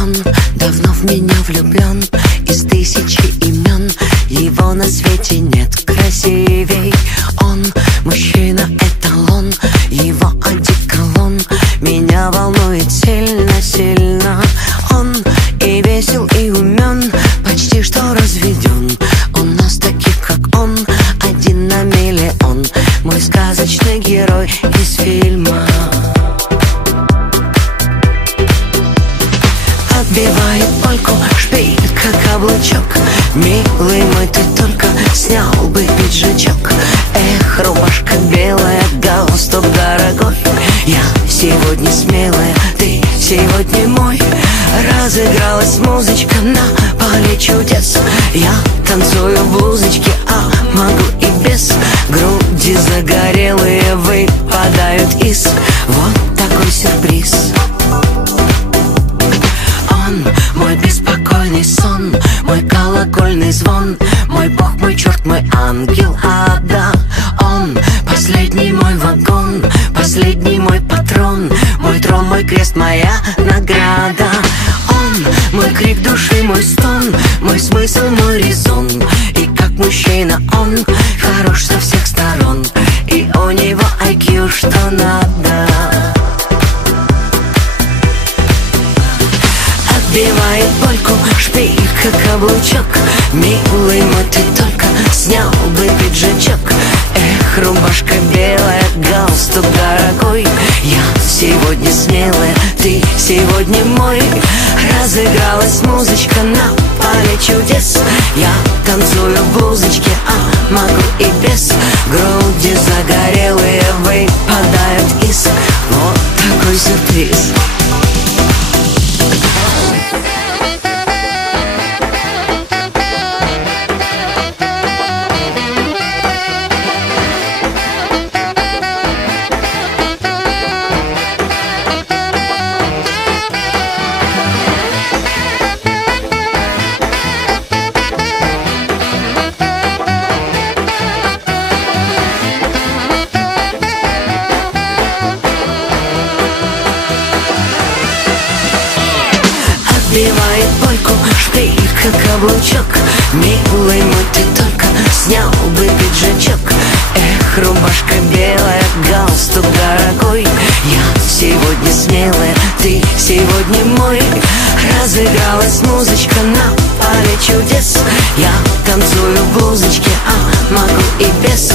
Он давно в меня влюблен, из тысячи имен его на свете нет красивей. Он мужчина-эталон, его одеколон меня волнует сильно-сильно. Он и весел, и умен, почти что разведен. У нас таких, как он, один на миллион. Мой сказочный герой из фильма. Отбивает польку, шпилит как каблучок. Милый мой, ты только снял бы пиджачок. Эх, рубашка белая, галстук дорогой. Я сегодня смелая, ты сегодня мой. Разыгралась музычка на поле чудес. Я танцую в блузочке, а могу и без. Груди загорелые выпадают из. Вот такой сюрприз. Он мой беспокойный сон, мой колокольный звон, мой бог, мой черт, мой ангел ада. Он последний мой вагон, последний мой патрон, мой трон, мой крест, моя награда. Он мой крик души, мой стон, мой смысл, мой резон. И как мужчина он хорош со всех сторон, и у него IQ что надо. Отбивает польку, шпилька, каблучок. Милый мой, ты только снял бы пиджачок. Эх, рубашка белая, галстук дорогой. Я сегодня смелая, ты сегодня мой. Разыгралась музычка на поле чудес. Я танцую в блузочке, а могу и без. Груди загорелые выпадают из. Вот такой сюрприз. Отбивает польку, шпилька, каблучок. Милый мой, ты только снял бы пиджачок. Эх, рубашка белая, галстук дорогой. Я сегодня смелая, ты сегодня мой. Разыгралась музычка на поле чудес. Я танцую в блузочке, а могу и без.